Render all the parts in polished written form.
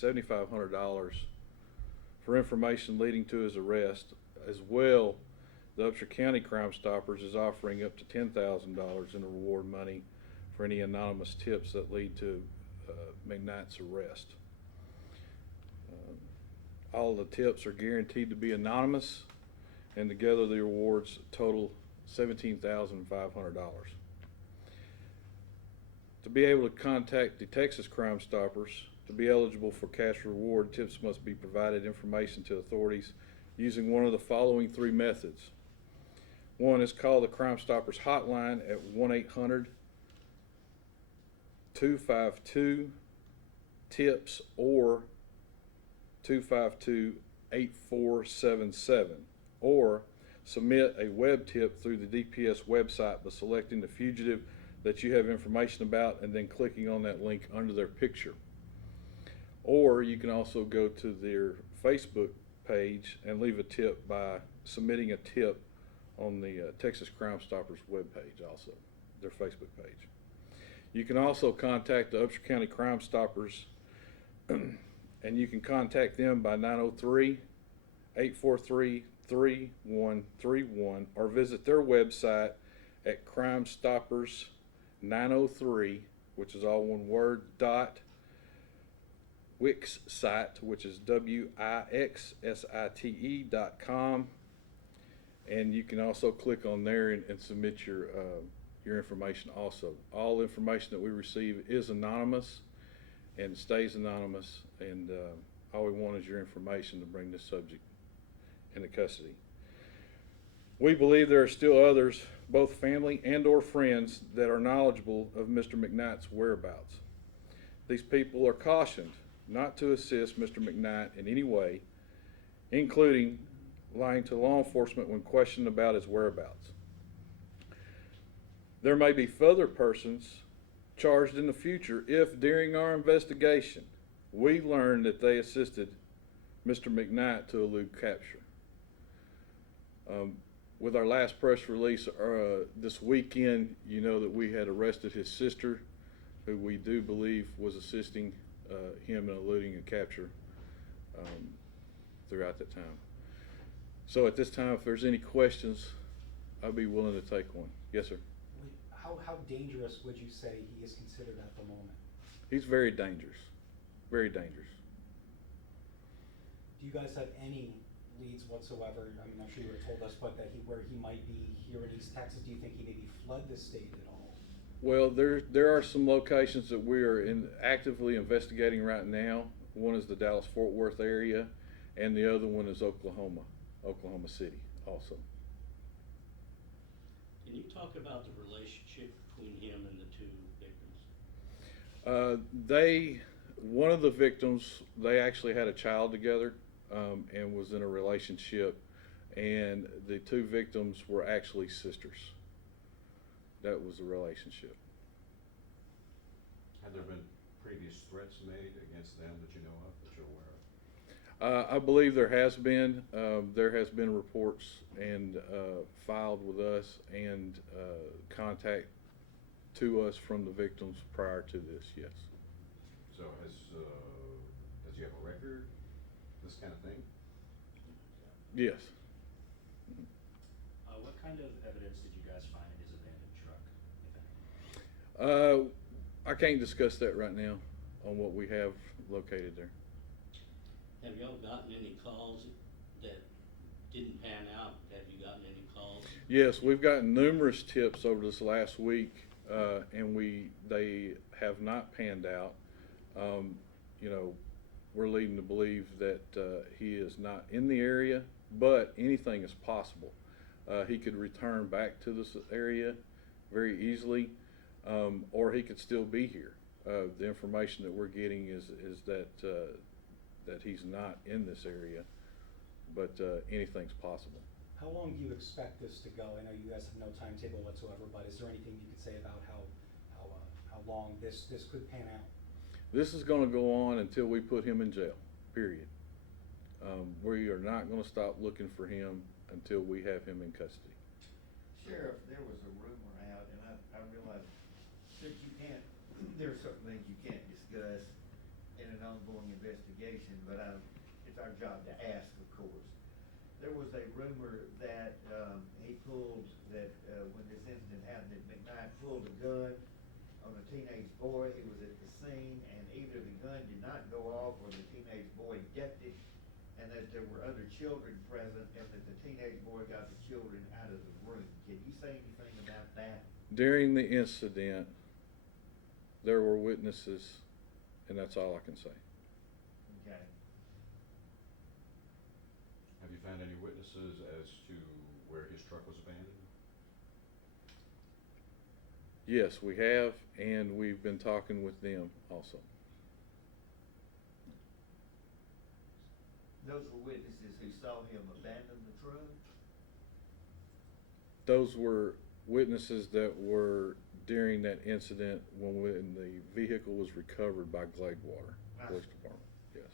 $7,500 for information leading to his arrest. As well, the Upshur County Crime Stoppers is offering up to $10,000 in reward money for any anonymous tips that lead to McKnight's arrest. All the tips are guaranteed to be anonymous, and together the awards total $17,500. To be able to contact the Texas Crime Stoppers, to be eligible for cash reward, tips must be provided information to authorities using one of the following three methods. One is call the Crime Stoppers hotline at 1-800-252-TIPS or 252-8477, or submit a web tip through the DPS website by selecting the fugitive that you have information about and then clicking on that link under their picture. Or you can also go to their Facebook page and leave a tip by submitting a tip on the Texas Crime Stoppers webpage, also their Facebook page. You can also contact the Upshur County Crime Stoppers and you can contact them by 903-843-3131 or visit their website at Crime Stoppers 903, which is all one word, .wixsite, which is WIXSITE.com, and you can also click on there and submit your information also. All information that we receive is anonymous and stays anonymous, and all we want is your information to bring this subject into custody. We believe there are still others, both family and or friends, that are knowledgeable of Mr. McKnight's whereabouts. These people are cautioned not to assist Mr. McKnight in any way, including lying to law enforcement when questioned about his whereabouts. There may be further persons charged in the future if during our investigation we learn that they assisted Mr. McKnight to elude capture. With our last press release this weekend, you know that we had arrested his sister, who we do believe was assisting him in eluding a capture throughout that time. So at this time, if there's any questions, I'd be willing to take one. Yes, sir. How dangerous would you say he is considered at the moment? He's very dangerous. Very dangerous. Do you guys have any leads whatsoever? I mean, I'm sure you would have told us, but where he might be here in East Texas. Do you think he maybe fled the state at all? Well, there are some locations that we are actively investigating right now. One is the Dallas-Fort Worth area, and the other one is Oklahoma City also. Can you talk about the relationship between him and the two victims? One of the victims, they actually had a child together and was in a relationship, and the two victims were actually sisters. That was the relationship. Have there been previous threats made against them that you know of, that you're aware of? I believe there has been. There has been reports and filed with us and contact to us from the victims prior to this, yes. So does he have a record, this kind of thing? Yes. What kind of evidence did you guys find in his abandoned truck, if any? I can't discuss that right now on what we have located there. Have y'all gotten any calls that didn't pan out? Have you gotten any calls? Yes, we've gotten numerous tips over this last week, and they have not panned out. You know, we're leading to believe that he is not in the area, but anything is possible. He could return back to this area very easily, or he could still be here. The information that we're getting is that he's not in this area, but anything's possible. How long do you expect this to go? I know you guys have no timetable whatsoever, but is there anything you could say about how long this could pan out? This is going to go on until we put him in jail, period. We are not going to stop looking for him until we have him in custody. Sheriff, there was a rumor out, and I realize that there are certain things you can't discuss in an an ongoing investigation, but it's our job to ask, of course. There was a rumor that, he pulled, that, when this incident happened, that McKnight pulled a gun on a teenage boy. He was at the scene, and either the gun did not go off or the teenage boy ducked it, and that there were other children present, and that the teenage boy got the children out of the room. Can you say anything about that? During the incident, there were witnesses, and that's all I can say. Okay. Have you found any witnesses as to where his truck was abandoned? Yes, we have, and we've been talking with them also. Those were witnesses who saw him abandon the truck? Those were witnesses that were during that incident when the vehicle was recovered by Gladewater Police Department, yes.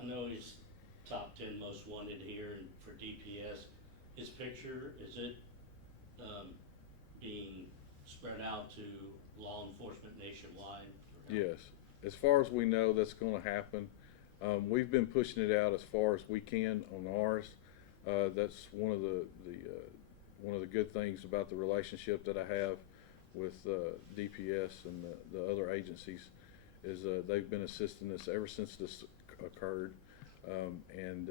I know he's top 10 most wanted here and for DPS. His picture, is it, being spread out to law enforcement nationwide? Yes, as far as we know, that's gonna happen. We've been pushing it out as far as we can on ours. That's one of the good things about the relationship that I have with DPS and the other agencies is they've been assisting us ever since this occurred, and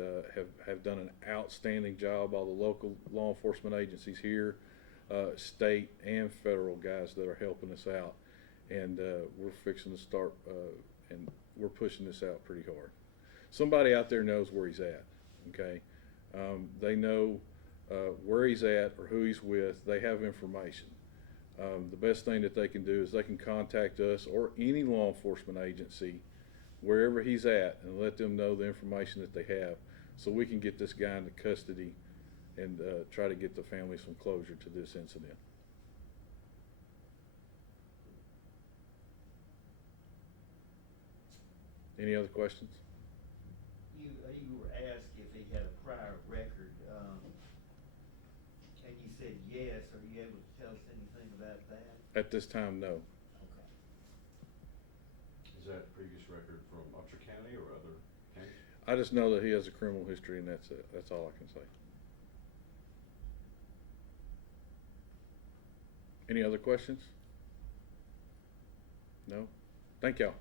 have done an outstanding job. All the local law enforcement agencies here, state and federal guys that are helping us out, and we're fixing to start, and we're pushing this out pretty hard. Somebody out there knows where he's at, okay? They know where he's at or who he's with. They have information. The best thing that they can do is they can contact us or any law enforcement agency wherever he's at and let them know the information that they have so we can get this guy into custody and try to get the family some closure to this incident. Any other questions? You were asked if he had a prior record, and you said yes. Are you able to tell us anything about that? At this time, no. Okay. Is that previous record from Upshur County or other counties? I just know that he has a criminal history, and that's it. That's all I can say. Any other questions? No? Thank y'all.